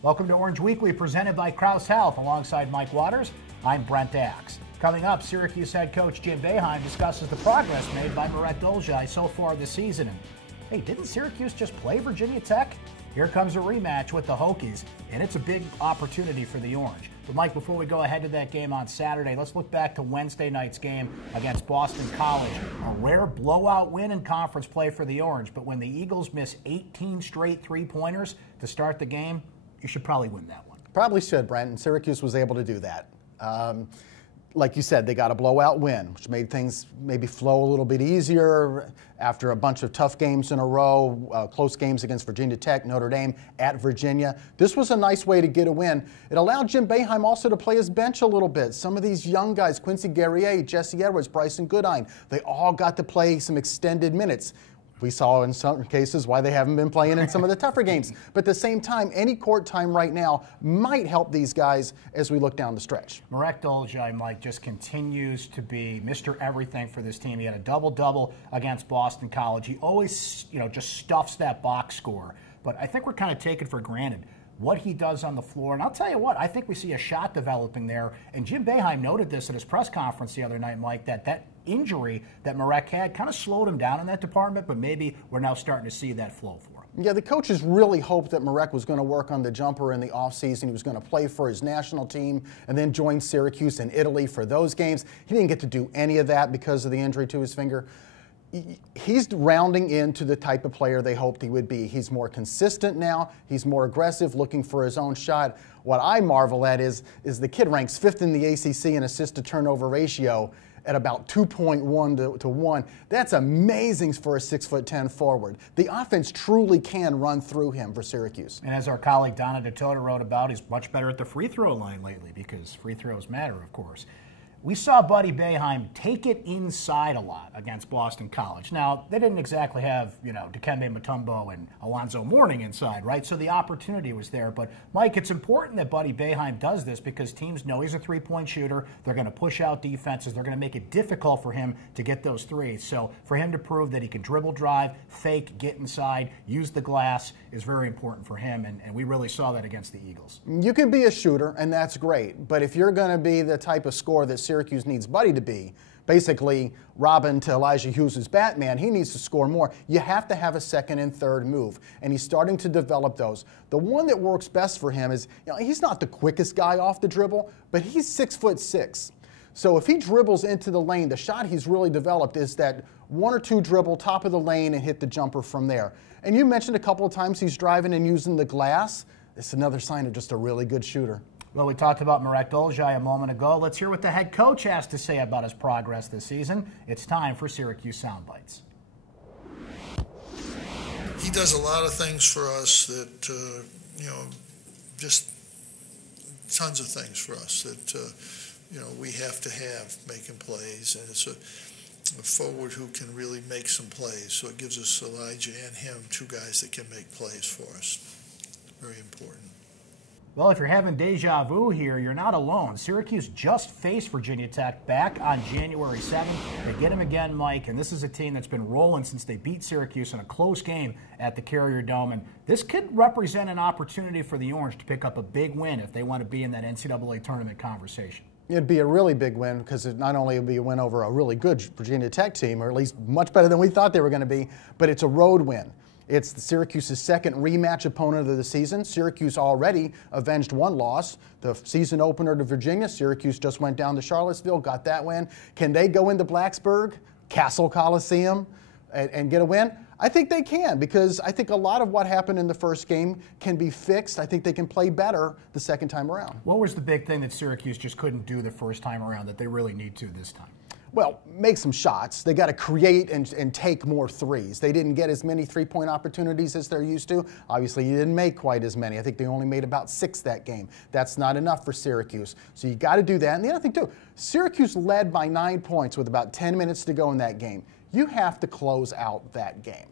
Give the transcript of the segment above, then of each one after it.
Welcome to Orange Weekly, presented by Krause Health. Alongside Mike Waters, I'm Brent. Coming up, Syracuse head coach Jim Boeheim discusses the progress made by Marek Dolezaj so far this season. And hey, didn't Syracuse just play Virginia Tech? Here comes a rematch with the Hokies, and it's a big opportunity for the Orange. But Mike, before we go ahead to that game on Saturday, let's look back to Wednesday night's game against Boston College. A rare blowout win in conference play for the Orange, but when the Eagles miss 18 straight three-pointers to start the game, you should probably win that one. Probably should, Brent, and Syracuse was able to do that. Like you said, they got a blowout win, which made things maybe flow a little bit easier after a bunch of tough games in a row, close games against Virginia Tech, Notre Dame, at Virginia. This was a nice way to get a win. It allowed Jim Boeheim also to play his bench a little bit. Some of these young guys, Quincy Guerrier, Jesse Edwards, Bryson Goodine, they all got to play some extended minutes. We saw in some cases why they haven't been playing in some of the tougher games. But at the same time, any court time right now might help these guys as we look down the stretch. Marek Dolezaj, Mike, just continues to be Mr. Everything for this team. He had a double-double against Boston College. He always, just stuffs that box score. But I think we're kind of taken for granted what he does on the floor. And I'll tell you what, I think we see a shot developing there. And Jim Boeheim noted this at his press conference the other night, Mike, that injury that Marek had kind of slowed him down in that department, but maybe we're now starting to see that flow for him. Yeah, the coaches really hoped that Marek was going to work on the jumper in the offseason. He was going to play for his national team and then join Syracuse in Italy for those games. He didn't get to do any of that because of the injury to his finger. He's rounding into the type of player they hoped he would be. He's more consistent now. He's more aggressive, looking for his own shot. What I marvel at is the kid ranks 5th in the ACC in assist-to-turnover ratio at about 2.1 to 1. That's amazing for a 6'10" forward. The offense truly can run through him for Syracuse. And as our colleague Donna DeToda wrote about, he's much better at the free throw line lately because free throws matter, of course. We saw Buddy Boeheim take it inside a lot against Boston College. Now, they didn't exactly have, Dikembe Mutombo and Alonzo Mourning inside, right? So the opportunity was there. But, Mike, it's important that Buddy Boeheim does this because teams know he's a three-point shooter. They're going to push out defenses. They're going to make it difficult for him to get those threes. So for him to prove that he can dribble, drive, fake, get inside, use the glass is very important for him, and we really saw that against the Eagles. You can be a shooter, and that's great. But if you're going to be the type of scorer that Syracuse needs Buddy to be, basically Robin to Elijah Hughes' Batman, he needs to score more. You have to have a second and third move, and he's starting to develop those. The one that works best for him is, he's not the quickest guy off the dribble, but he's 6'6". So if he dribbles into the lane, the shot he's really developed is that 1 or 2 dribble, top of the lane, and hit the jumper from there. And you mentioned a couple of times he's driving and using the glass. It's another sign of just a really good shooter. Well, we talked about Marek Dolezaj a moment ago. Let's hear what the head coach has to say about his progress this season. It's time for Syracuse Soundbites. He does a lot of things for us that, just tons of things for us that, we have to have making plays. And it's a forward who can really make some plays. So it gives us Elijah and him, 2 guys that can make plays for us. Very important. Well, if you're having deja vu here, you're not alone. Syracuse just faced Virginia Tech back on January 7th. They get him again, Mike, and this is a team that's been rolling since they beat Syracuse in a close game at the Carrier Dome. And this could represent an opportunity for the Orange to pick up a big win if they want to be in that NCAA tournament conversation. It'd be a really big win because it not only would be a win over a really good Virginia Tech team, or at least much better than we thought they were going to be, but it's a road win. It's Syracuse's second rematch opponent of the season. Syracuse already avenged 1 loss. The season opener to Virginia, Syracuse just went down to Charlottesville, got that win. Can they go into Blacksburg, Castle Coliseum, and get a win? I think they can, because I think a lot of what happened in the first game can be fixed. I think they can play better the second time around. What was the big thing that Syracuse just couldn't do the first time around that they really need to this time? Well, make some shots. They got to create and take more threes. They didn't get as many three-point opportunities as they're used to. Obviously, you didn't make quite as many. I think they only made about 6 that game. That's not enough for Syracuse. So you got to do that. And the other thing, too, Syracuse led by 9 points with about 10 minutes to go in that game. You have to close out that game.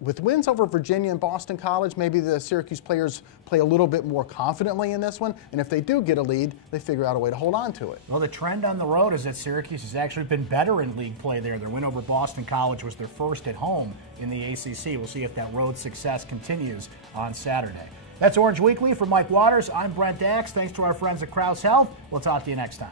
With wins over Virginia and Boston College, maybe the Syracuse players play a little bit more confidently in this one, and if they do get a lead, they figure out a way to hold on to it. Well, the trend on the road is that Syracuse has actually been better in league play there. Their win over Boston College was their first at home in the ACC. We'll see if that road success continues on Saturday. That's Orange Weekly. For Mike Waters, I'm Brent Dax. Thanks to our friends at Krause Health. We'll talk to you next time.